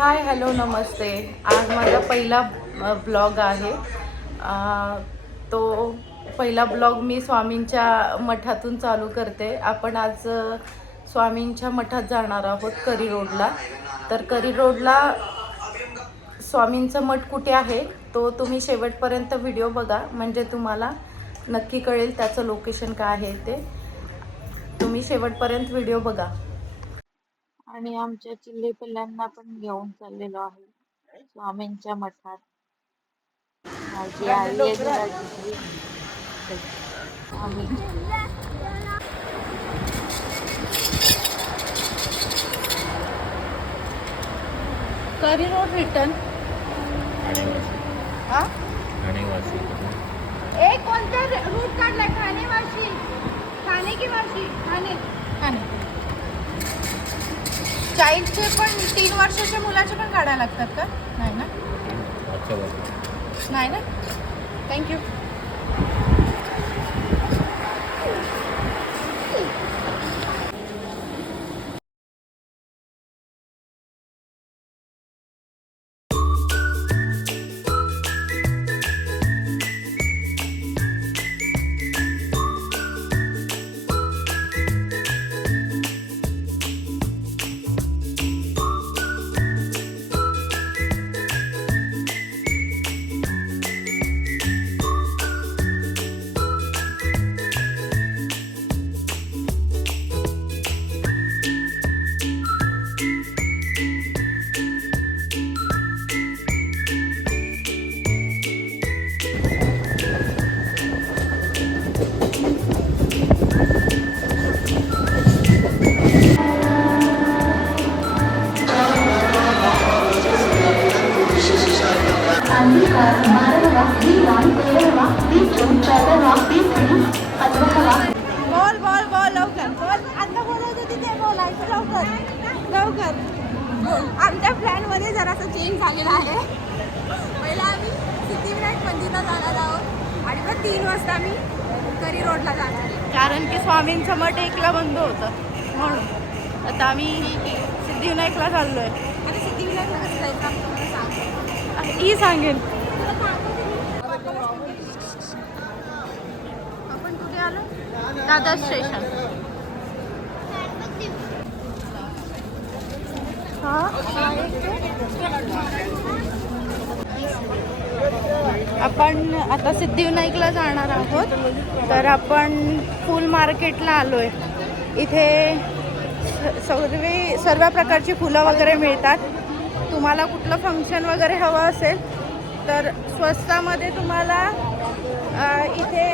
Hi hello नमस्ते. आज माझा पहिला ब्लॉग आहे. तो पहिला ब्लॉग मी स्वामींच्या मठातून चालू करते. आपण आज स्वामींच्या मठात जाणार आहोत करी रोडला. तर करी रोडला स्वामींचं मठ कुठे आहे तो तुम्ही शेवटपर्यंत व्हिडिओ बघा, म्हणजे तुम्हाला नक्की कळेल त्याचं लोकेशन काय आहे ते. तुम्ही शेवटपर्यंत व्हिडिओ बघा. आणि आमच्या चिल्ले पिल्लांना पण घेऊन चाललेलो आहे स्वामींच्या मठात. माझी आई आहे जरा जिद्दी. आम्ही करी रोड रिटर्न. कोणता रूट काढलाय? ठाणे वाशी, ठाणे की वाशी? ठाणे. ठाणे. चाइल्डचे पण 3 वर्षाच्या मुलाचे पण काढायला लागतात का? नाही ना, नाही ना. थँक्यू. बोल बोल बोल लवकर बोल. आता बोलायचं तिथे बोलायचं लवकर लवकर. आमच्या प्लॅनमध्ये जरासा चेंज झालेला आहे. पहिला आम्ही सिद्धिविनायक मंदिरला जाणार आहोत आणि मग 3 वाजता आम्ही करी रोडला जाणार आहे. कारण की स्वामींचं मठ 1ला बंद होतं म्हणून आता आम्ही सिद्धिविनायकला चाललोय. आणि सिद्धिविनायकला कसं जायचं आम्ही तुम्हाला सांगतो. ही सांगेल. आपण कुठे आलो? दादर स्टेशन. आपण आता सिद्धिविनायकला जाणार आहोत. तर आपण फुल मार्केटला आलोय. इथे सर्व प्रकारची फुलं वगैरे मिळतात. तुम्हाला कुठलं फंक्शन वगैरे हवं असेल तर स्वस्तामध्ये तुम्हाला इथे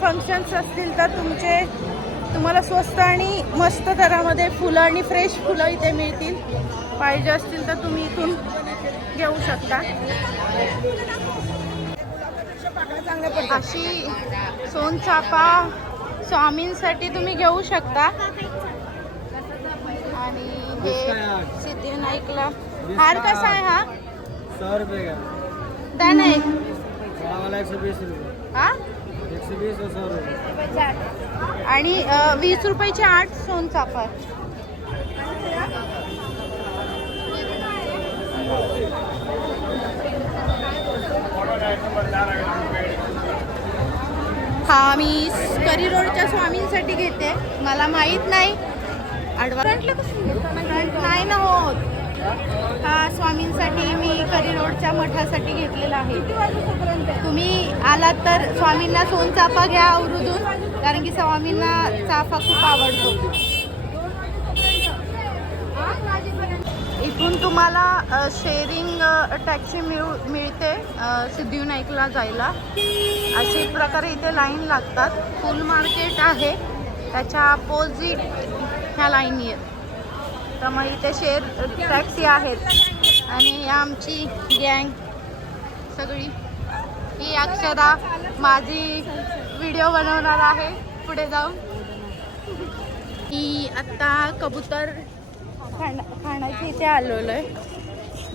फंक्शन्स असतील तर तुम्हाला स्वस्त आणि मस्त दरामध्ये फुलं आणि फ्रेश फुलं इथे मिळतील. पाहिजे असतील तर तुम्ही इथून घेऊ शकता. अशी सोनचाफा स्वामींसाठी तुम्ही घेऊ शकता. आणि हे सिद्धिविनायकला हार कसा आहे हा? 100 रुपये का द्या ना एक. वाला 120 रुपये. हा 120 और 100 रुपये. आणि 20 रुपयाचे 8 सोनचाफा आहे. हा मी करी रोडच्या स्वामींसाठी घेते. मला माहीत नाही फ्रंट नाही ना होत. हा स्वामींसाठी मी करी रोडच्या मठासाठी घेतलेला आहे. तुम्ही आलात तर स्वामींना सोनचाफा घ्या आवरून, कारण की स्वामींना चाफा खूप आवडतो. इथून तुम्हाला शेअरिंग टॅक्सी मिळते सिद्धिविनायकला जायला. अशी प्रकारे इथे लाईन लागतात. फुल मार्केट आहे त्याच्या अपोजिट ह्या लाईनी आहेत. तर मग इथे शेअर टॅक्सी आहेत. आणि ही आमची गँग सगळी. ही अक्षरा माझी व्हिडिओ बनवणार आहे पुढे जाऊन. ही आत्ता कबूतर खाण्याची इथे आलेलो आहे.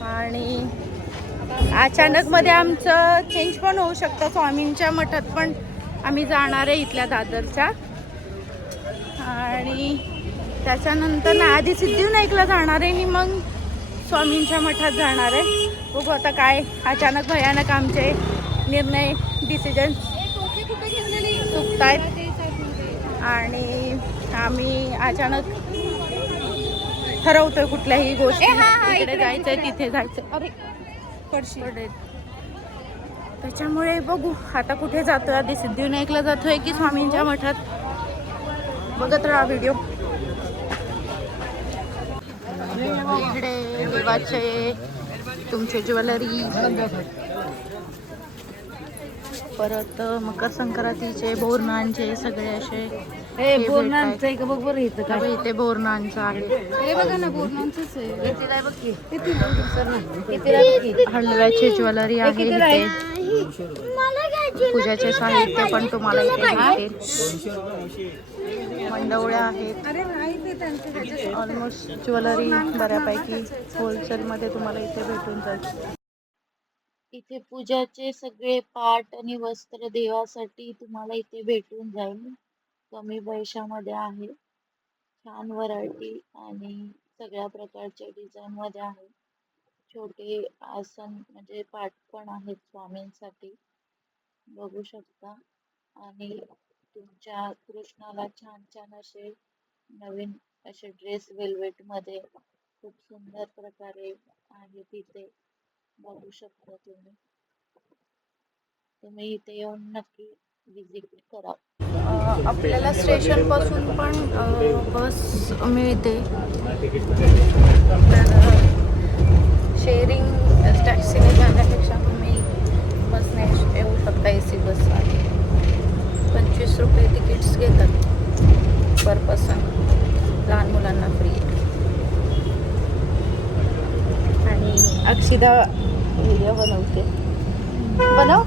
आणि अचानक मध्ये आमचं चेंज पण होऊ शकतं. स्वामींच्या मठात पण आम्ही जाणार आहे इथल्या दादरच्या. आणि त्याच्यानंतर ना आधी सिद्धिविनायकला जाणार आहे आणि मग स्वामींच्या मठात जाणार आहे. बघू आता काय अचानक भयानक आमचे निर्णय डिसिजन चुकतायत आणि आम्ही अचानक ठरवतोय कुठल्याही गोष्टी इकडे जायचंय तिथे जायचं. अरे पडशील. त्याच्यामुळे बघू आता कुठे जातोय. आधी सिद्धिविनायकला जातोय की स्वामींच्या मठात. बघत राहा व्हिडिओ. इकडे देवाचे तुमचे ज्वेलरी, परत मकर संक्रांतीचे बोरनांचे सगळे असे बोरनांचं आहे का बघ बरं इथं का इथे बोरनांचं आहे. हे बघा ना बोरनांचंच आहे. हलव्याची ज्वेलरी आहे इथे. पूजाचे साहित्य पण तुम्हाला इथे मिळतील. मंडवळ्या आहेत. ऑलमोस्ट ज्वेलरी बऱ्यापैकी होलसेलमध्ये तुम्हाला इथे भेटून जाईल. इथे पूजाचे सगळे पाट आणि वस्त्र देवासाठी तुम्हाला इथे भेटून जाईल. कमी पैशामध्ये आहे. छान व्हरायटी आणि सगळ्या प्रकारच्या डिझाईन मध्ये आहे. छोटे आसन म्हणजे पाट पण आहेत स्वामींसाठी, बघू शकता. आणि तुमच्या कृष्णाला छान छान असे नवीन असे ड्रेस वेल्वेट मध्ये खूप सुंदर प्रकारे आहे तिथे, बघू शकता तुम्ही. तुम्ही इथे येऊन नक्की विजिट करा. आपल्याला स्टेशन पासून पण बस मिळते. तर शेअरिंग टॅक्सीने जाण्यापेक्षा तुम्ही बसने येऊ शकता. AC बस आहे. 25 रुपये तिकीट्स घेतात पर पर्सन. लहान मुलांना फ्री आहे. आणि अक्षिदा व्हिडिओ बनवते. बनव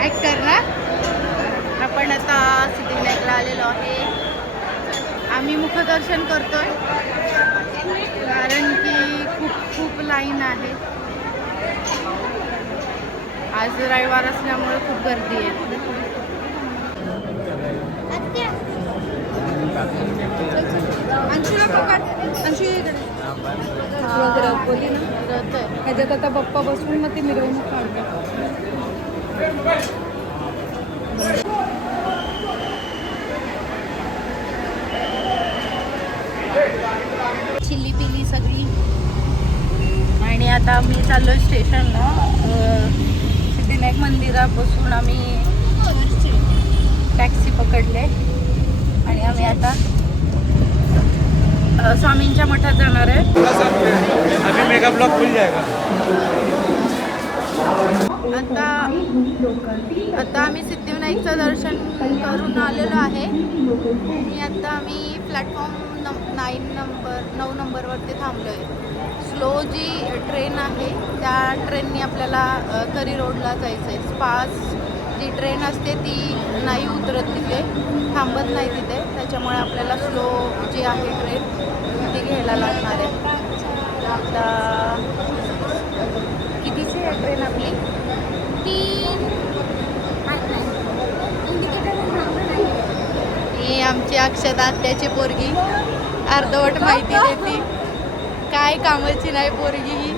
ॲक्टर ना. आपण आता सिद्धिविनायकला आलेलो आहे. आम्ही मुखदर्शन करतोय कारण की खूप लाईन आहे. आज रविवार असल्यामुळे खूप गर्दी आहे. ह्याच्यात आता बाप्पा बसून मग ते मिरवणूक काढतात. चिल्ली पिली सगळी. आणि आता मी चाललोय स्टेशनला. सिद्धिविनायक मंदिरापासून आम्ही टॅक्सी पकडले आणि आम्ही आता स्वामींच्या मठात जाणार आहे. अभी मेगा ब्लॉक खुल जाएगा. आता आम्ही सिद्धिविनायकचं दर्शन करून आलेलो आहे. आणि आता आम्ही प्लॅटफॉर्म 9 नंबरवरती थांबलो आहे. स्लो जी ट्रेन आहे त्या ट्रेननी आपल्याला करी रोडला जायचं आहे. फास्ट जी ट्रेन असते ती नाही उतरत तिथे, थांबत नाही तिथे. त्याच्यामुळे आपल्याला स्लो जी आहे ट्रेन ती घ्यायला लागणार आहे. आता कितीची आहे ट्रेन आपली? ही आमची अक्षता आत्याची पोरगी अर्धवट माहिती देती. काय कामाची नाही पोरगी ही.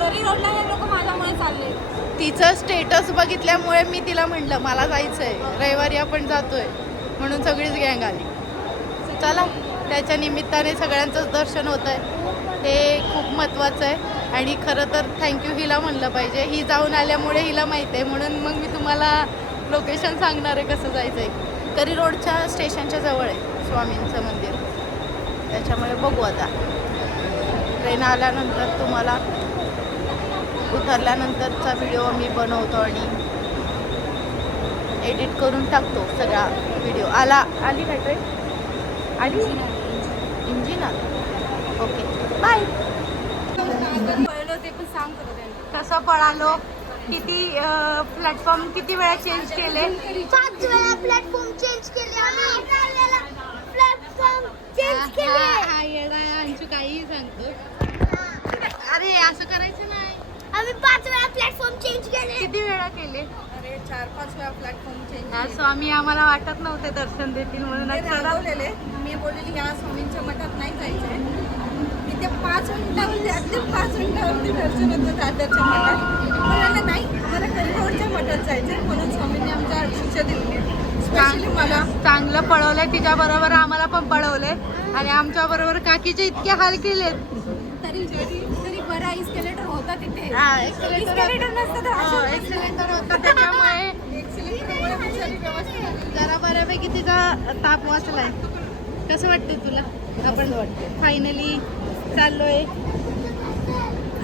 तरी रोडला हे लोक माझ्यामुळे चालले. तिचं स्टेटस बघितल्यामुळे मी तिला म्हटलं मला जायचंय, रविवारी आपण जातोय, म्हणून सगळीच गँग आली. चला, त्याच्या निमित्ताने सगळ्यांचंच दर्शन होत आहे. हे खूप महत्त्वाचं आहे. आणि खरं तर थँक्यू हिला म्हणलं पाहिजे. ही जाऊन आल्यामुळे हिला माहीत आहे, म्हणून मग मी तुम्हाला लोकेशन सांगणार आहे कसं जायचं आहे. करी रोडच्या स्टेशनच्या जवळ आहे स्वामींचं मंदिर. त्याच्यामुळे बघू आता ट्रेन आल्यानंतर तुम्हाला उतरल्यानंतरचा व्हिडिओ मी बनवतो आणि एडिट करून टाकतो सगळा व्हिडिओ. आली काय ट्रेन? आली इंजिन आलं. Okay, bye. पळलो ते पण सांग करू. कसं पळालो? किती प्लॅटफॉर्म किती वेळा चेंज केले? 5 वेळा प्लॅटफॉर्म चेंज केले आम्ही. प्लॅटफॉर्म चेंज केले. हा येडा अंशू काहीही सांगतो. अरे असं करायचं नाही. आम्ही 5 वेळा प्लॅटफॉर्म चेंज केले. किती वेळा केले? अरे 4-5 वेळा प्लॅटफॉर्म चेंज हा स्वामी आम्हाला वाटत नव्हते दर्शन देतील म्हणून. रागवलेले. मी बोललेली ह्या स्वामींच्या मठात नाही जायचंय. इथे 5 मिनिटावरती अगदी 5 मिनिटावरती दर्शन होतं दादरच्या मठात. मला नाही आम्हाला कलिंगडच्या मठात जायचंय म्हणून स्वामींनी आमच्या शिक्षा दिली. स्पेशली मला चांगलं पळवलंय. तिच्या बरोबर आम्हाला पण पळवलंय आणि आमच्या बरोबर काकीचे इतके हाल केलेत. तरी बरा इस्केलेटर होता तिथे. इस्केलेटर नसतं तर एक्सिलेटर होता त्याच्यामुळे जरा बऱ्यापैकी तिचा ताप वाचलाय. कसं वाटतंय तुला? आपण फायनली चाललोय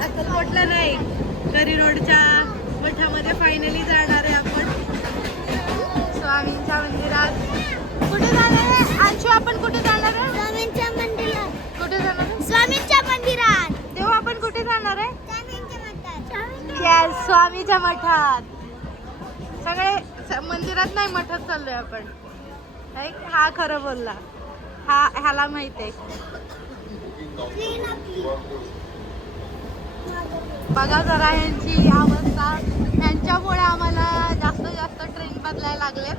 अक्कलकोटला नाही, करी रोडच्या मठामध्ये फायनली जाणार आहे आपण स्वामींच्या मंदिरात. कुठे जाणार आहे अंशू? आपण कुठे जाणार आहे? स्वामींच्या मंदिरात. कुठे जाणार आहे? स्वामींच्या मंदिरात. तेव्हा आपण कुठे जाणार आहे? स्वामींच्या मठात. Yes, स्वामीच्या मठात. सगळे मंदिरात नाही, मठात चाललोय आपण. हा खरं बोलला. ह्याला माहित आहे. बघा जरा यांची अवस्था. यांच्यामुळे आम्हाला जास्त ट्रेन बदलायला लागलेत.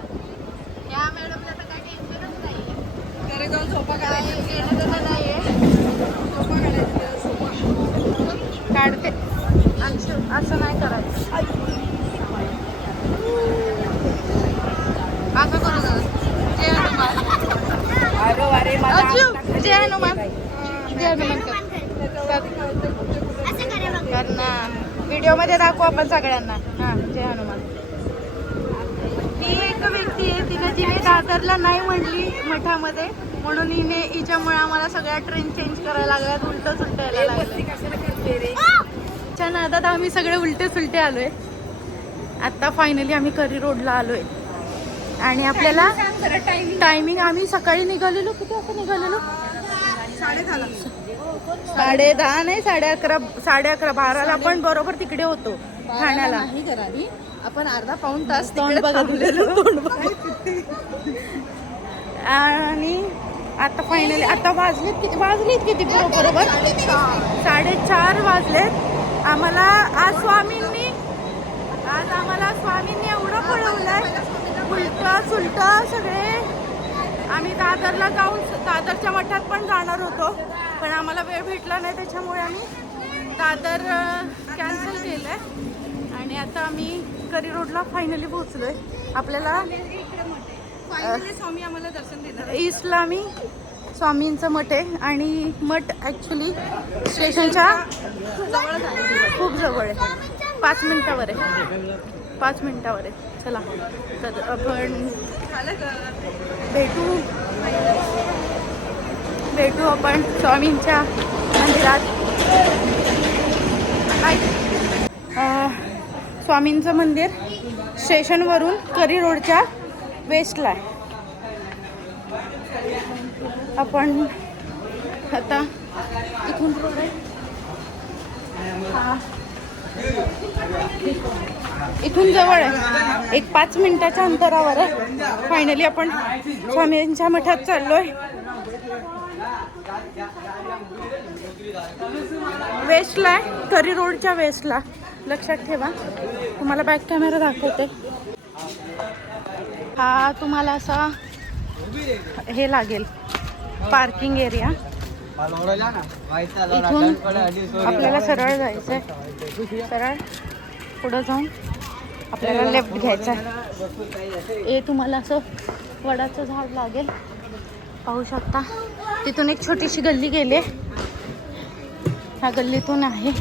या मॅडमला तर काही टेन्शनच नाही. घरी जाऊन झोपा काढायची. नाहीये. झोपा काढायची. काढते असं नाही करायचं. असं करू नका. जय हनुमान. जय हनुमान. जय हनुमान कर ना. व्हिडिओ मध्ये दाखवू आपण सगळ्यांना. हा जय हनुमान. ही एक व्यक्ती आहे, तिने जिने दादरला नाही म्हणली मठामध्ये म्हणून हिच्यामुळे आम्हाला सगळ्या ट्रेन चेंज करायला लागल्यात. उलट सुलटायला लागले. च्या नादात आम्ही सगळे उलटे सुलटे आलोय. आता फायनली आम्ही करी रोडला आलोय आणि आपल्याला टायमिंग आम्ही सकाळी निघालेलो. किती वाजता निघालेलो? 10:30 नाही 11:30. 11:30 12ला आपण बरोबर तिकडे होतो ठाण्याला. नाही करावी आपण अर्धा पाऊण तास तोंड बघितलेलो. आणि आता फायनली आता वाजलेत किती बरोबर 4:30 वाजलेत. आम्हाला आज स्वामींनी एवढं पळवलंय उलट सुलट सगळे. आम्ही दादरला जाऊन दादरच्या मठात पण जाणार होतो पण आम्हाला वेळ भेटला नाही त्याच्यामुळे आम्ही दादर कॅन्सल केलंय आणि आता आम्ही करी रोडला फायनली पोहोचलोय. आपल्याला स्वामी आम्हाला दर्शन देणार. इस्लामी स्वामींचं मठ आहे आणि मठ ॲक्च्युली स्टेशनच्या खूप जवळ आहे. 5 मिनिटावर आहे. 5 मिनिटावर आहे. चला तर आपण भेटू आपण स्वामींच्या मंदिरात. स्वामींचं मंदिर स्टेशनवरून करी रोडच्या वेस्टला आहे. आपण आता इथून रोड आहे इथून जवळ आहे. एक 5 मिनिटाच्या अंतरावर आहे. फायनली आपण स्वामींच्या मठात चाललोय. वेस्टला आहे, करी रोडच्या वेस्टला. लक्षात ठेवा. तुम्हाला बॅक कॅमेरा दाखवते. हा तुम्हाला असा हे लागेल पार्किंग एरिया. इथून आपल्याला सरळ जायचं आहे. सरळ पुढं जाऊन आपल्याला लेफ्ट घ्यायचं आहे. हे तुम्हाला असं वडाचं झाड लागेल पाहू शकता. तिथून एक छोटीशी गल्ली गेली. ह्या गल्लीतून आहे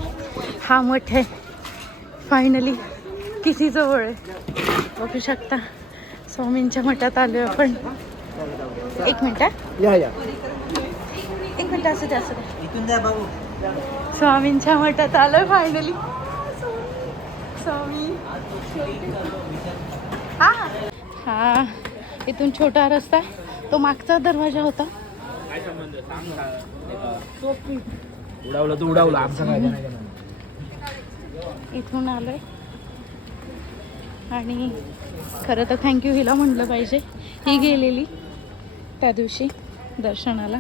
हा मठ आहे. फायनली किती जवळ आहे बघू शकता. स्वामींच्या मठात आलो आपण. एक मिनिट असं द्या इथून द्या बाबू. स्वामींच्या मठात आलोय फायनली. स्वामी हा इथून छोटा रस्ता आहे. तो मागचा दरवाजा होता. उडवलं आमचं काय नाही. इथून आलोय आणि खरं तर थँक्यू हिला म्हटलं पाहिजे, ही गेलेली त्या दिवशी दर्शनाला,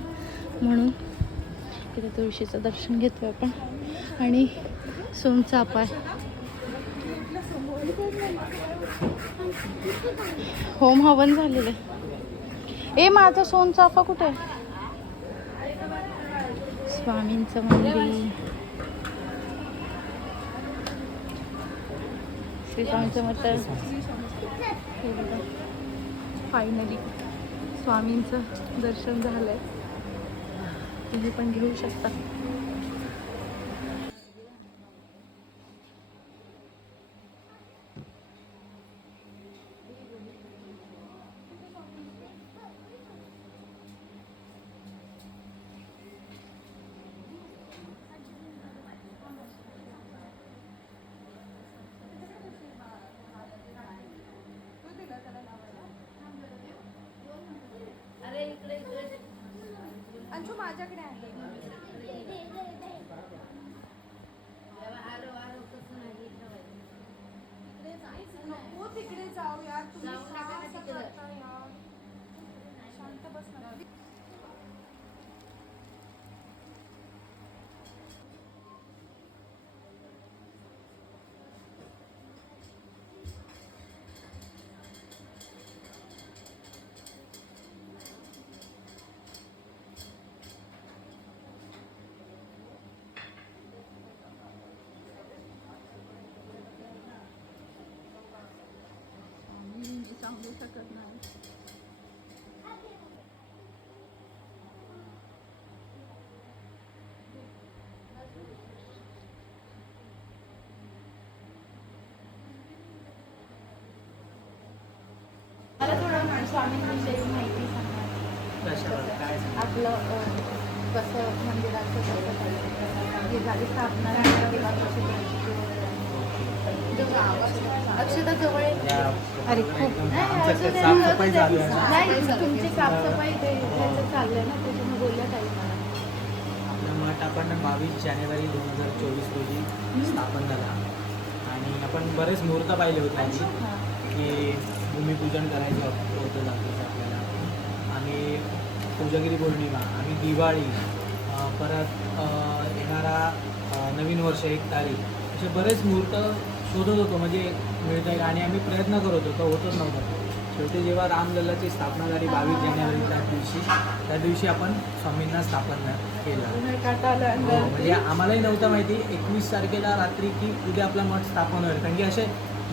म्हणून इथे तुळशीचं दर्शन घेतो आपण. आणि सोनचाफा होम हवन झालेलं आहे. ए माझा सोनचाफा कुठे आहे? स्वामींचं मंदिर, श्री स्वामी समर्थ. फायनली स्वामींचं दर्शन झालंय, तुम्ही पण घेऊ शकता. अंशू माझ्याकडे आहे. नको तिकडे जाऊ यार, तुम्ही शांत बस ना. सांगू शकत नाही. मला थोडं स्वामींविषयी माहिती सांगा. आपलं कसं मंदिराचं कसं काही झाली स्थापना किंवा अक्षता जवळ. अरे खूप साफसफाई चालू आहे. नाही, तुमची साफसफाई ते त्याचं चाललंय ना, त्याच्यामुळे बोलल्या काही मला. आपला मठ आपण 22 जानेवारी 2024 रोजी स्थापन झाला आणि आपण बरेच मुहूर्त पाहिले होते आधी की भूमिपूजन करायचं होतं आपल्याला. आणि कोजागिरी पौर्णिमा आणि दिवाळी, परत येणारा नवीन वर्ष 1 तारीख, असे बरेच मुहूर्त शोधत होतो म्हणजे मिळत आहे. आणि आम्ही प्रयत्न करत होतो, होतच नव्हतं. शेवटी जेव्हा रामलल्लाची स्थापना झाली 22 जानेवारी त्या दिवशी आपण स्वामींना स्थापन केलं. म्हणजे आम्हालाही नव्हतं माहिती 21 तारखेला रात्री की उद्या आपला मठ स्थापन होईल, कारण की असे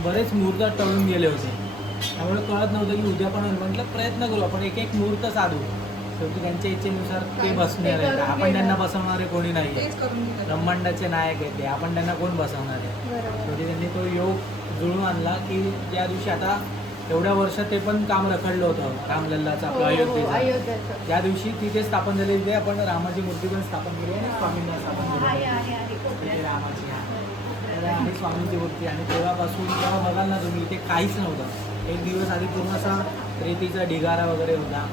बरेच मुहूर्त टळून गेले होते. त्यामुळे कळत नव्हतं की उद्या पण होईल. म्हटलं प्रयत्न करू आपण, एक एक मुहूर्त साधू. शेवटी त्यांच्या इच्छेनुसार ते बसणार आहेत. आपण त्यांना बसवणारे कोणी नाही आहे, ब्रह्मांडाचे नायक आहेत ते, आपण त्यांना कोण बसवणार आहे. शेवटी त्यांनी तो योग जुळून आणला की ज्या दिवशी आता एवढ्या वर्ष ते पण काम रखडलं होतं रामलल्लाचं आपलं अयोध्येचं, त्या दिवशी तिथे स्थापन झाले. तिथे आपण रामाची मूर्ती पण स्थापन केली आणि स्वामींना स्थापन केली रामाची आणि स्वामींची मूर्ती. आणि तेव्हापासून तेव्हा बघाल ना तुम्ही, इथे काहीच नव्हतं. एक दिवस आधी पूर्ण असा रेतीचा ढिगारा वगैरे होता.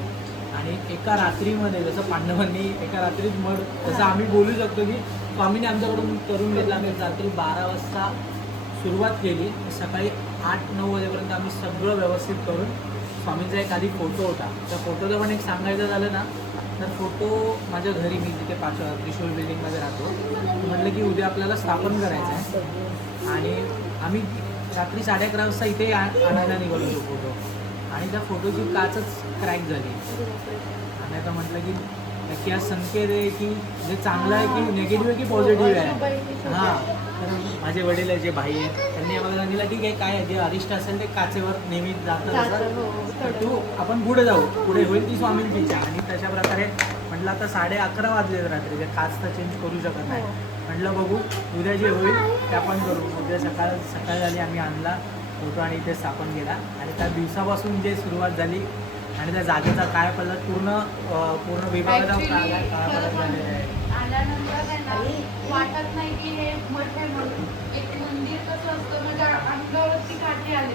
आणि एका रात्रीमध्ये जसं पांडवांनी एका रात्रीत मठ, तसं आम्ही बोलू शकतो की स्वामींनी आमच्याकडून करून घेतला. आम्ही रात्री 12 वाजता सुरुवात केली, सकाळी 8-9 वाजेपर्यंत आम्ही सगळं व्यवस्थित करून. स्वामींचा एक आधी फोटो होता, त्या फोटोचं पण एक सांगायचं झालं ना तर फोटो माझ्या घरी, मी तिथे त्रिशूल बिल्डिंगमध्ये राहतो, म्हटलं की उद्या आपल्याला स्थापन करायचं आहे. आणि आम्ही रात्री 11:30 वाजता इथे आणायला निघालो तो फोटो. आणि त्या फोटोची काचच क्रॅक झाली. आणि आता म्हटलं की नक्की आज संकेत आहे की जे चांगलं आहे की निगेटिव्ह आहे की पॉझिटिव्ह आहे. हां, तर माझे वडील आहे, जे भाई आहेत, त्यांनी आम्हाला सांगितलं ठीक आहे, काय आहे, जे अरिष्ट असेल ते काचेवर नेहमी जातं, तर तू आपण पुढे जाऊ, पुढे होईल ती स्वामींची इच्छा. आणि तशा प्रकारे म्हटलं आता 11:30 वाजले रात्री, ते काच तर चेंज करू शकत नाही. म्हटलं बघू उद्या जे होईल ते आपण करू. उद्या सकाळ झाली, आम्ही आणला फोटो आणि इथे स्थापन केला. आणि त्या दिवसापासून जे सुरुवात झाली आणि त्या जागेचा काय पडला पूर्ण विभागाचा काळापलट झालेला आहे. आल्यानंतर वाटत नाही की हे मठ आहे म्हणून. एक मंदिर कसं असतं म्हणजे अंगावरती काठी आले,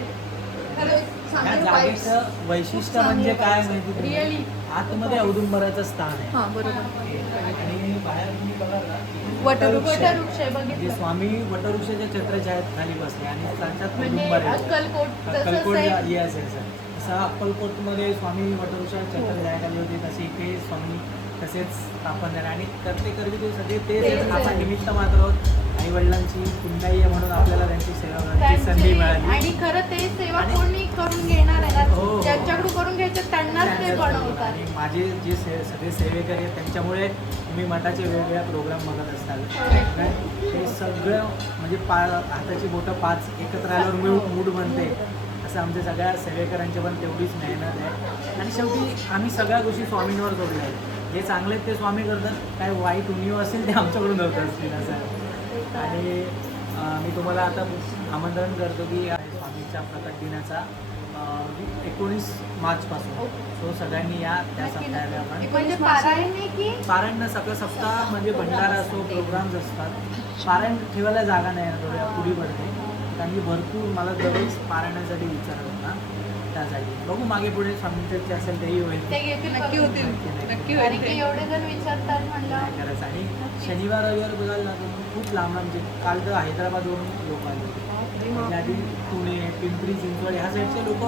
तर ह्या जागेचं वैशिष्ट्य म्हणजे काय माहिती तुम्हाला? Really? आतमध्ये औदुंबराचं स्थान आहे हां बरोबर. आणि बाहेर तुम्ही बघाल ना, वटवृक्ष. वटवृक्ष आहे, म्हणजे बघितलं. स्वामी वटवृक्षाच्या छत्राच्या खाली बसले आणि त्यांच्यात म्हणजे औदुंबर आहे. अक्कलकोट अक्कलकोट तसंच आहे. येस येस जसं अक्कलकोटमध्ये स्वामी वटवृक्षाच्या छत्र जायखाली होते तसे इथे स्वामी तसेच स्थापन झाले आणि करते करते ते सगळे तेच आहेत. आपण निमित्त मात्र आहोत. आई वडिलांची पुण्याई आहे म्हणून आपल्याला त्यांची सेवा करण्याची संधी त्यांची- मिळाली. आणि खरं ते सेवा आणि- कोणी करून घेणार आहे हो, हो. ना, ज्यांच्याकडून करून घ्यायचं त्यांनाच ते त्यांचं बनवतात. आणि माझे जे सगळे सेवेकरी आहेत त्यांच्यामुळे तुम्ही मठाचे वेगवेगळ्या प्रोग्राम बघत असाल काय? हे सगळं म्हणजे हाताची बोटं 5 एकत्र आल्यावर मूड बनते असं आमच्या सगळ्या सेवेकरांची पण तेवढीच मेहनत आहे. आणि शेवटी आम्ही सगळ्या गोष्टी स्वामींवर जोडल्या आहेत. जे चांगले ते स्वामी करतात, काय वाईट उणीव असेल ते आमच्याकडून होत असतील असं. आणि मी तुम्हाला आता आमंत्रण करतो की या स्वामींच्या प्रकट दिनाचा 19 मार्चपासून सो सगळ्यांनी या त्या सप्ताहाला आपण म्हणजे पारायण नाही की पारायण न सगळं सप्ताह म्हणजे भंडारा असो प्रोग्राम्स असतात. पारायण ठेवायला जागा नाही आहे थोड्या पुढी पडते कारण की भरपूर मला दरवेळेस पारायणासाठी विचारत होता त्यासाठी बघू मागे पुढे स्वामींचे जे असेल तेही होईल. ते घेतील नक्की करून. होतील. नक्की कारण होईल की ते. एवढे जण विचारतात म्हणलं नाही करायचं. आणि शनिवार रविवार बघायला ना तुम्ही खूप लांब म्हणजे काल तर हैदराबादवरून लोक आले होते. म्हणजे आधी पुणे पिंपरी चिंचवड ह्या साईडचे लोक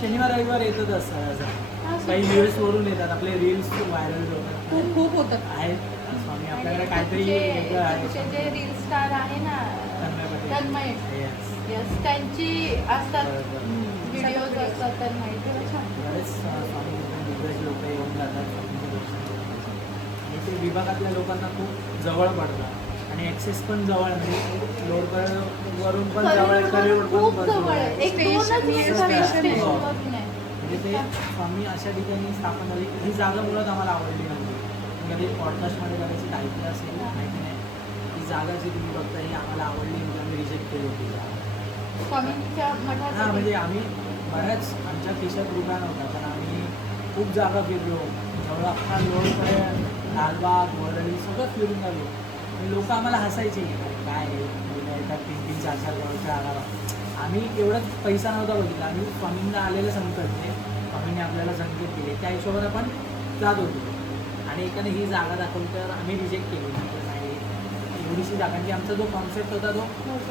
शनिवार रविवार येतच असतात असं. काही न्यूजवरून येतात आपले रील्स व्हायरल होतात खूप खूप होतं. आहेत स्वामी आणि आपल्याकडे काहीतरी तुमचे- वेगळं आहे. तुमचे जे रील स्टार आहे ना तन्मय पटेल. तन्मय Yes. यस त्यांची असतात बरोबर. व्हिडिओज असतात तन्मय तेव्हा छान. बरेच स्वामी दिग्गज लोक येऊन जातात स्वामींचं दर्शन करण्यासाठी. आणि ते विभागातल्या लोकांना खूप जवळ पडतात आणि ॲक्सेस पण जवळ म्हणजे लोडवरून पण जवळ आहे, करिवड पण खूप भरपूर जवळ आहे. आहे. एक दोनच Station- मिनिटं station- स्टेशनवरून आहे. म्हणजे ते स्वामी अशा ठिकाणी स्थापन झाली की ही जागा मुळात आम्हाला आवडली नव्हती. कधी पॉडकास्टमध्ये कदाचित ऐकलं असेल माहिती नाही. ही जागा जी तुम्ही बघता ही आम्हाला आवडली म्हणजे आम्ही रिजेक्ट केली होती जागा. स्वामींच्या हां मठाचं म्हणजे आम्ही बऱ्याच आमच्या खिशात रुपया नव्हता पण आम्ही खूप जागा फिरलो जेवढं अख्खा लोणपर्यंत लालबाग वरळी सगळं फिरून आलो. लोक आम्हाला हसायचे काय येतात 3-3, 4-4 गावच्या आगावा. आम्ही एवढंच पैसा नव्हता बघितला. आम्ही स्वामींना आलेलं संकट ते स्वामींनी आपल्याला संकेत केले त्या हिशोबाने आपण जात होतो. आणि एकाने ही जागा दाखवली तर आम्ही रिजेक्ट केली म्हणजे नाही एवढीशी जागा की आमचा जो कॉन्सेप्ट होता तो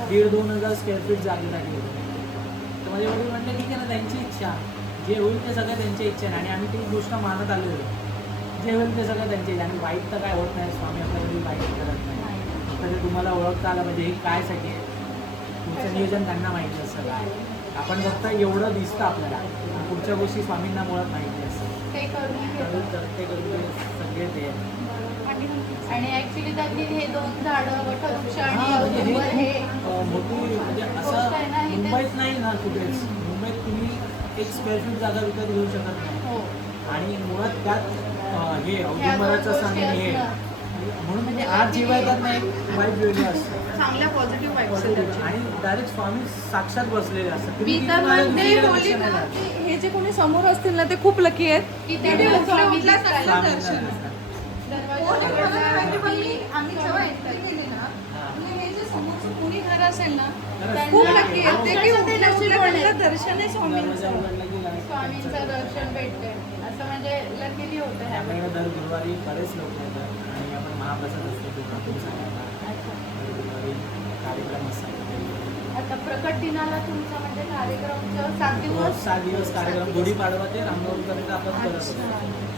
1,500-2,000 स्क्वेअर फीट जागेसाठी होता. तर माझे वडील म्हटलं ठीक आहे ना त्यांची इच्छा जे होईल ते सगळं त्यांच्या इच्छेने आणि आम्ही ती गोष्ट मानत आलेलो जे होईल ते सगळं त्यांच्या आणि वाईट तर काय होत नाही स्वामी आपल्याकडे वाईट करत नाही. फक्त ते तुम्हाला ओळखता आलं म्हणजे हे काय साठी आहे पुढचं नियोजन त्यांना माहिती असतं काय आपण फक्त एवढं दिसतं आपल्याला पुढच्या गोष्टी स्वामींना मुळात माहिती असतं ते करून घेतात. तर ते करून सगळे ते आणि ऍक्च्युली त्यांनी हे 2 झाडं वटवृक्ष आणि हां, म्हणजे हे औदुंबर हे खूप मोठी म्हणजे गोष्ट आहे ना, असं इथे- मुंबईत नाही ना कुठेच मुंबईत तुम्ही 1 स्क्वेअर फीट जागा विकत घेऊ शकत नाही. हो आणि मुळात त्यात हे ह्या औदुंबराचं दोन स्थान गोष्टी हे असणं. म्हणून म्हणजे आज जीवायतात नाही वाईट वेगळी असतं चांगल्या पॉझिटिव्ह वाईब्स. आणि डायरेक्ट स्वामी साक्षात बसलेले असतात मी तुम्ही तर किती वेळा म्हणते दुसरीकडे बोलली लक्ष ना नाही की हे जे कोणी समोर असतील ना ते खूप लकी आहेत की ते ते उठल्या स्वामी उठल्या दिसतात. चाललं स्वामींना दर्शन. दिसतात. कोणी दरवाजा कोणाला माहिती पण उघडला. मी- आम्ही जेव्हा एंट्री केली ना हां. म्हणजे हे जे समोरचं कुणी घर असेल ना खरंच. खूप त्यांना- लकी आहेत ते की उठल्या उठल्या त्यांना दर्शन आहे दरवाजा स्वामींचं. उघडला की direct स्वामींचं दर्शन भेटते असं म्हणजे लकीली होतं ह्या आपल्याकडे दर गुरुवारी बरेच लोक येतात आणि आपण महाप्रसाद असतो दुर्गापूर सगळ्यांना अच्छा. दर गुरुवारी कार्यक्रम असतात आता प्रकट दिनाला तुमचा म्हणजे कार्यक्रमचं 7 दिवस 7 दिवस कार्यक्रम गुढीपाडवा ते रामनवमीपर्यंत आपण करत असतो. अच्छा.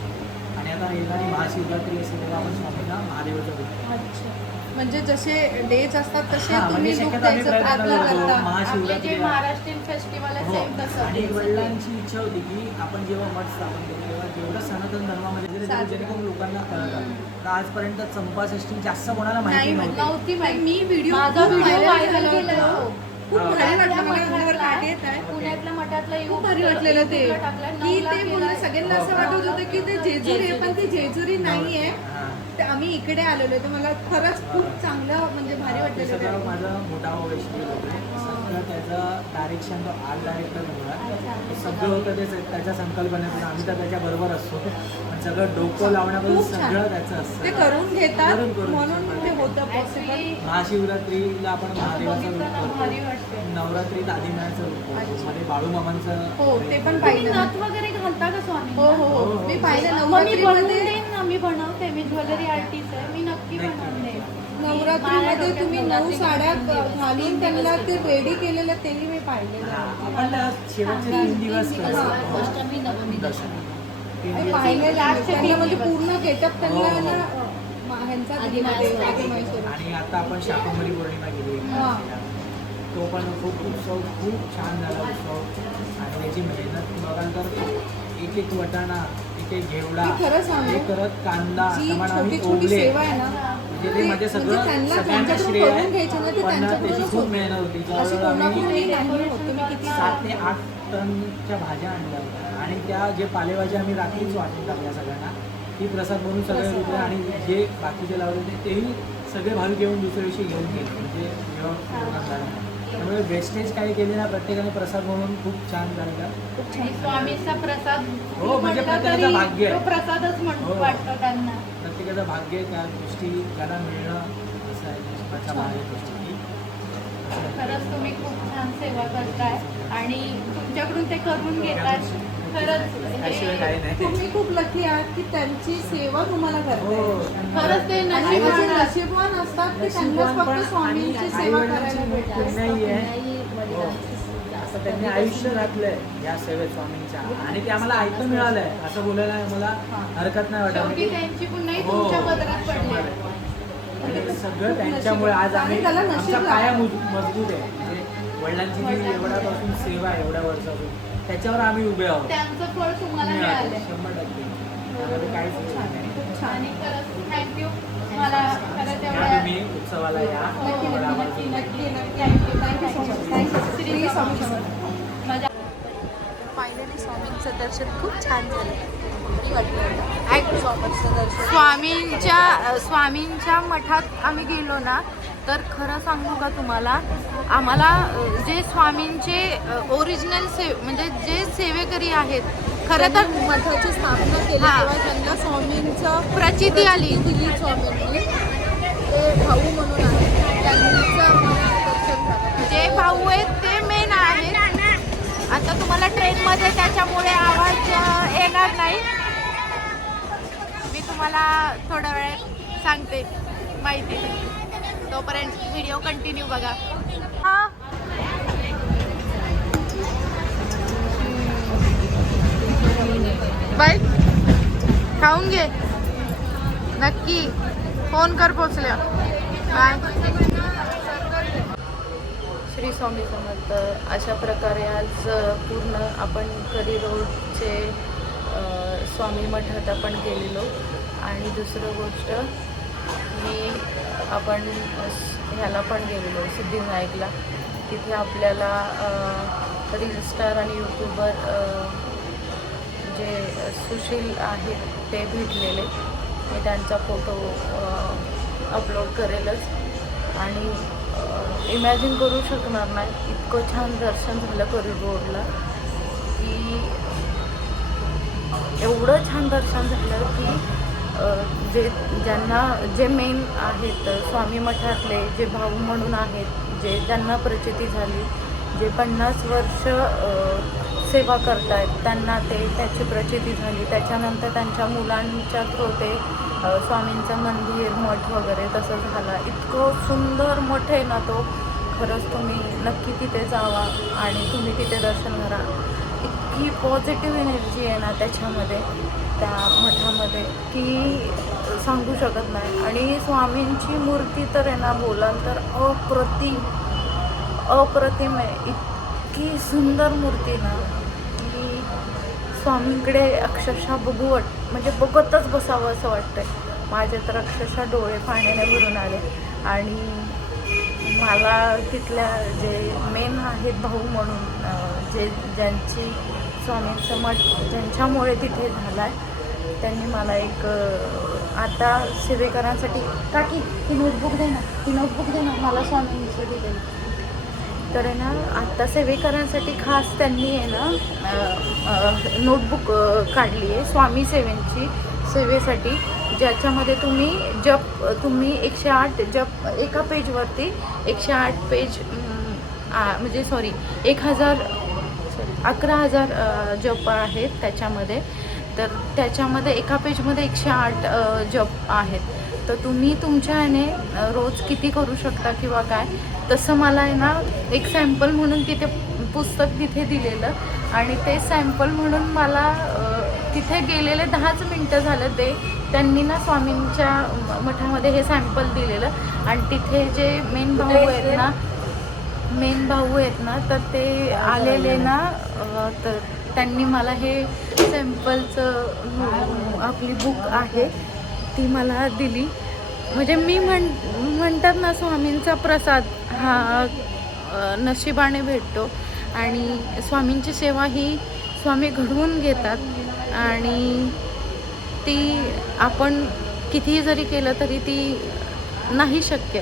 आणि आता येणारी महाशिवरात्री असेल तेव्हा आपण स्वामींना महादेवाचं भेटतो. अच्छा. म्हणजे जसे डेज असतात तसे हां, तुम्ही म्हणजे दुःख शक्यतो आम्ही द्यायचं प्रयत्न प्रार्थना करतो. करता. आपले जे महाशिवरात्रीला महाराष्ट्रीयन फेस्टिवल आहे हो. सेम तसं आणि वडिलांची इच्छा होती की आपण जेव्हा मठ स्थापन केलं तेव्हा जेवढं सनातन धर्मामध्ये जेणेकरून लोकांना कळतात. तर आजपर्यंत चंपाषष्ठी जास्त कोणाला माहिती नाही नव्हती. नव्हती माहिती. मी व्हिडिओ माझा व्हिडिओ व्हायरल झाला केला होता. हो. खूप हा. भारी वाटलं मला पुण्यातल्या अंगावर काटे येत आहे. पुण्यातल्या मठातला खूप भारी वाटलेलं ते टाकला की ते बोलले सगळ्यांना असं वाटत होतं की ते जेजुरी आहे पण ते जेजुरी नाही आहे. हां. ते आम्ही इकडे आलेलो तर मला खरंच खूप चांगलं म्हणजे भारी ते वाटलेलं सगळं ते. माझा मोठा भाऊ वैष्णवी लोक आहे. तर त्याचं डायरेक्शन तो आर्ट डायरेक्टर होता. सगळं होतं ते त्याच्या संकल्पनेतून. आम्ही तर त्याच्याबरोबर असतो, पण सगळं डोकं लावण्यापासून खूप छान. सगळं त्याचं असतं. ते करून घेतात करून म्हणून ते होतं पॉसिबल. महाशिवरात्रीला आपण महादेवाचं रूप करतो, नवरात्रीत आदिनारायणचं रूप करतो, मध्ये बाळूमामांचं. हो ते पण तुम्ही पाहिलं. नथ वगैरे घालता का स्वामी? हो हो हो मी पाहिलं मग मी बनवून नवरात्रीमध्ये. देईन ना, मी बनवते. मी ज्वेलरी आर्टिस्ट आहे, मी नक्की बनवून देईन. नवरात्रीमध्ये तुम्ही 9 साड्या घालून त्यांना ते रेडी केलेलं तेही मी हा, पाहिलेलं. आपण त्या शेवटचे 3 दिवस करतो. अष्टमी नवमी दर्शन. 3 मी दिवस. पाहिलेलं आहे. लास्टचे त्यांना तीन म्हणजे दिवस. पूर्ण गेटअप त्यांना हो, हो. ना ह्यांचा आदिमाहेश्वर. आणि आता आपण शाकंभरी पौर्णिमा केली. हा. तो पण खूप उत्सव खूप छान झाला उत्सव. आणि त्याची मेहनत बघाल तर एक एक वटाणा, एक एक घेवडा, मी खरं सांगू, हे करत कांदा जी सामान आम्ही छोटी छोटी ओवले. सेवा आहे ना म्हणजे ते मध्ये सगळं म्हणजे त्यांना सगळ्यांना त्यांच्याकडून श्रेय करून आहे. घ्यायचं ना ते पण त्याची त्यांच्याकडूनच खूप होतं. मेहनत होती. अशी जवळजवळ आम्ही कोणाकडूनही नाही होत. तुम्ही किती 7 ते 8 टनच्या भाज्या आणल्या होत्या. आणि त्या जे पालेभाज्या आम्ही रात्रीच वाटून टाकल्या सगळ्यांना. ती प्रसाद म्हणून सगळे होते. आणि जे बाकीचे लावले होते तेही सगळे भाविक येऊन दुसऱ्या दिवशी घेऊन गेले. म्हणजे जेव्हा प्रोग्राम झाला. त्यामुळे वेस्टेज काही केले ना, प्रत्येकाने प्रसाद म्हणून खूप छान झालं. आणि स्वामीचा प्रसाद हो, म्हणजे म्हटलं प्रत्येकाचं तरी भाग्य आहे. तो प्रसादच म्हणतो हो. वाटतो त्यांना. प्रत्येकाचं भाग्य आहे, त्या गोष्टी त्याला मिळणं असं आहे. नशिबाच्या बाहेर गोष्टी. खरंच तुम्ही खूप छान सेवा करताय आणि तुमच्याकडून ते करून घेतात. खरंच त्याशिवाय हे- काही नाही. तुम्ही खूप लकी आहात की त्यांची सेवा तुम्हाला करता हो. येते. खरंच ते आणि जे नशिबान नशीबवान असतात ते त्यांनाच फक्त स्वामींची सेवा करायला भेटतात. पुण्याही आहे. हो. असं त्यांनी आयुष्य घातलंय या सेवेत स्वामींच्या. आणि ते आम्हाला ऐकून मिळालंय असं बोलायला आम्हाला हरकत नाही वाटत. शेवटी त्यांची पुन्हाही हो, तुमच्या पदरात पडली. 100%. आणि सगळं त्यांच्यामुळे आज आम्ही आणि त्याला नशीब आमचा पाया मजबूत आहे. म्हणजे वडिलांची जी एवढ्यापासून सेवा आहे एवढ्या वर्षापासून त्याच्यावर आम्ही उभे आहोत. त्यांचं फळ तुम्हाला मिळालं. मिळालंय. 100%. त्यामध्ये काहीच नाही. आणि खरंच थँक्यू. मला खरंच या एवढ्या तुम्ही उत्सवाला या. नक्की मला नक्की आवडतं. नक्की नक्की thank you so much. Thank you Shri Swami Samarth. माझ्या फायनली स्वामींचं दर्शन खूप छान झालं. मी वाटलं स्वामींचं दर्शन स्वामींच्या मठात आम्ही गेलो ना, तर खरं सांगू का तुम्हाला, आम्हाला जे स्वामींचे ओरिजिनल म्हणजे जे सेवेकरी आहेत खरं तर मठाची स्थापना केली हा. तेव्हा त्यांना स्वामींचं प्रचिती आली. दिली स्वामींनी. ते भाऊ म्हणून आहेत त्यांचं आम्हाला दर्शन झालं. जे भाऊ आहेत ते मेन आहेत. आता तुम्हाला ट्रेनमध्ये त्याच्यामुळे आवाज येणार नाही. मी तुम्हाला थोड्या वेळात सांगते माहिती. तोपर्यंत व्हिडिओ कंटिन्यू बघा. हा बाय, खाऊन घे नक्की. फोन कर पोचल्या. बाय. श्री स्वामी समर्थ. अशा प्रकारे आज पूर्ण आपण करी रोडचे स्वामी मठात आपण गेलेलो. आणि दुसरं गोष्ट आपण ह्याला पण गेलेलो सिद्धिविनायकला. तिथे आपल्याला रील स्टार आणि यूट्यूबर जे सुशील आहेत ते भेटलेले. मी त्यांचा फोटो अपलोड करेलच. आणि इमॅजिन करू शकणार नाही इतकं छान दर्शन झालं करी रोडला की एवढं छान दर्शन झालं की जे मेन आहेत स्वामी मठातले जे भाऊ म्हणून आहेत, ज्यांना प्रचिती झाली, जे 50 वर्ष सेवा करतायत त्यांना त्याची प्रचिती झाली. त्याच्यानंतर त्यांच्या मुलांच्या थ्रू ते स्वामींचं मंदिर मठ वगैरे तसं झालं. इतकं सुंदर मठ आहे ना तो. खरंच तुम्ही नक्की तिथे जावा आणि तुम्ही तिथे दर्शन करा. इतकी पॉझिटिव्ह एनर्जी आहे ना त्याच्यामध्ये, त्या मठामध्ये, की सांगू शकत नाही. आणि स्वामींची मूर्ती तर आहे ना, बोलाल तर अप्रतिम आहे. इतकी सुंदर मूर्ती ना की स्वामींकडे अक्षरशः म्हणजे बघतच बसावं असं वाटतंय. माझे तर अक्षरशः डोळे पाण्याने भरून आले. आणि मला तिथल्या जे मेन आहेत भाऊ म्हणून ज्यांची स्वामींचं मठ ज्यांच्यामुळे तिथे झाला आहे, त्यांनी मला एक आता सेवेकरांसाठी काकी ही नोटबुक दे ना, मला स्वामींची दिली. तर आहे ना आत्ता सेवेकरांसाठी खास त्यांनी आहे ना नोटबुक काढली आहे स्वामी सेवेसाठी, ज्याच्यामध्ये तुम्ही 108 जप एका पेजवरती 108 पेज म्हणजे 11,000 जप आहेत त्याच्यामध्ये. तर त्याच्यामध्ये एका पेजमध्ये 108 जप आहेत. तर तुम्ही तुमच्या ह्याने रोज किती करू शकता किंवा काय, तसं मला आहे ना एक सॅम्पल म्हणून तिथे पुस्तक तिथे दिलेलं, आणि ते सॅम्पल म्हणून मला तिथे गेलेले 10च मिनटं झालं ते त्यांनी ना स्वामींच्या मठामध्ये हे सॅम्पल दिलेलं. आणि तिथे जे मेन भाऊ आहेत ना तर ते आलेले ना, तर त्यांनी मला हे सॅम्पलचं आपली बुक आहे ती मला दिली. म्हणजे मी म्हणतात ना स्वामींचा प्रसाद हा नशिबाने भेटतो, आणि स्वामींची सेवा ही स्वामी घडवून घेतात, आणि ती आपण कितीही जरी केलं तरी ती नाही शक्य,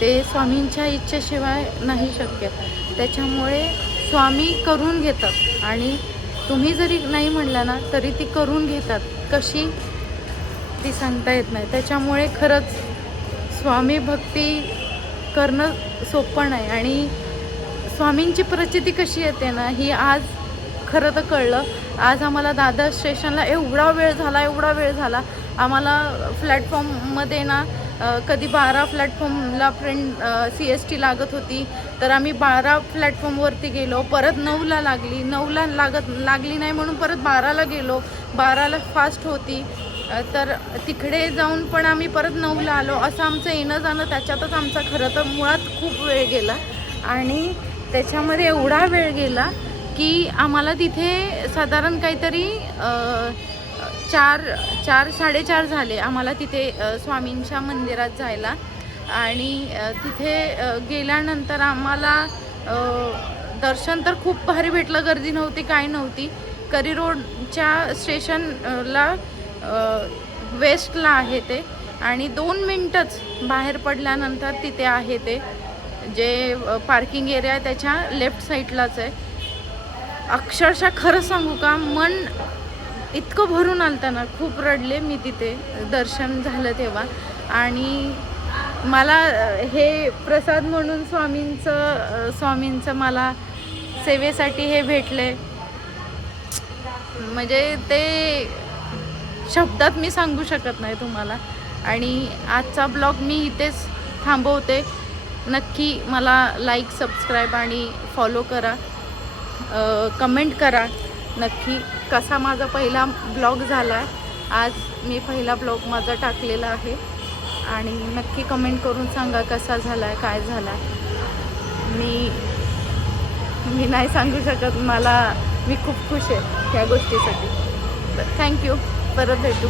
ते स्वामींच्या इच्छेशिवाय नाही शक्य. त्याच्यामुळे स्वामी करून घेतात, आणि तुम्ही जरी नाही म्हणला ना तरी ती करून घेतात. कशी ती सांगता येत नाही. त्याच्यामुळे खरंच स्वामी भक्ती करणं सोपं नाही. आणि स्वामींची प्रचिती कशी येते ना ही आज खरं तर कळलं. आज आम्हाला दादर स्टेशनला एवढा वेळ झाला. आम्हाला प्लॅटफॉर्ममध्ये ना कधी 12 प्लॅटफॉर्मला CST लागत होती, तर आम्ही 12 प्लॅटफॉर्मवरती गेलो. परत 9ला लागली, 9ला लागली नाही म्हणून परत 12ला गेलो. 12ला फास्ट होती, तर तिकडे जाऊन पण आम्ही परत 9ला आलो. असं आमचं येणं जाणं त्याच्यातच आमचा खरं तर मुळात खूप वेळ गेला. आणि त्याच्यामध्ये एवढा वेळ गेला की आम्हाला तिथे साधारण काहीतरी 4-4:30 झाले आम्हाला तिथे स्वामींच्या मंदिरात जायला. आणि तिथे गेल्यानंतर आम्हाला दर्शन तर खूप भारी भेटलं. गर्दी नव्हती, काय नव्हती. करी रोडच्या स्टेशनला वेस्टला आहे ते, आणि 2 मिनटंच बाहेर पडल्यानंतर तिथे आहे ते जे पार्किंग एरिया आहे त्याच्या लेफ्ट साईडलाच आहे. अक्षरशः खरं सांगू का, मन इतकं भरून आलतं ना, खूप रडले मी तिथे दर्शन झालं तेव्हा. आणि मला हे प्रसाद म्हणून स्वामींचं मला सेवेसाठी हे भेटले, म्हणजे ते शब्दात मी सांगू शकत नाही तुम्हाला. आणि आजचा ब्लॉग मी इथेच थांबवते. नक्की मला लाईक, सबस्क्राईब आणि फॉलो करा, कमेंट करा नक्की कसा माझा पहिला ब्लॉग झाला आहे. आज मी पहिला ब्लॉग माझा टाकलेला आहे, आणि नक्की कमेंट करून सांगा कसा झाला आहे, काय झाला आहे. मी नाही सांगू शकत. मी खूप खुश आहे ह्या गोष्टीसाठी. थँक्यू. परत भेटू.